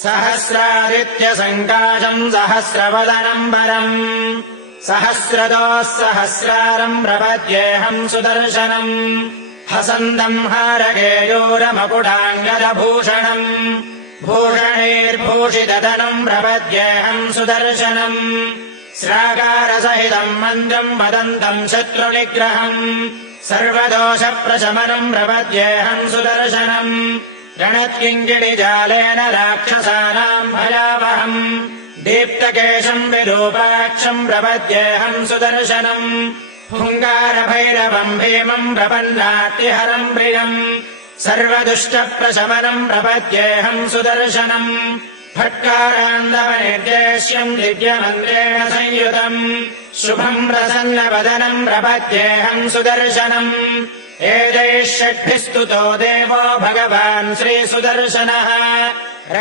सहस्रादित्यसङ्काशम् सहस्रवदनम् वरम् सहस्रदोः सहस्रारम् प्रपद्येऽहम् सुदर्शनम् हसन्तम् हारकेयूरमकुटाङ्गदभूषणम् भूषणैर्भूषितधनम् प्रपद्येऽहम् सुदर्शनम् श्राकारसहितम् मन्द्रम् वदन्तम् शत्रुनिग्रहम् सर्वदोषप्रशमनम् प्रपद्येऽहम् सुदर्शनम् रणत्किङ्किणिजालेन राक्षसानाम् भयावहम् दीप्तकेशम् विरूपाक्षम् प्रपद्येऽहम् सुदर्शनम् हुङ्कारभैरवम् भीमम् प्रपन्नाट्यहरम् प्रियम् सर्वदुष्टप्रशमनम् प्रपद्येऽहम् सुदर्शनम् फट्कारान्दवनिर्देश्यम् दिव्यमन्त्रेण संयुतम् शुभम् प्रसन्नवदनम् प्रपद्येऽहम् सुदर्शनम् एतैः षड्भिः स्तुतो देवो भगवान् श्रीसुदर्शनः।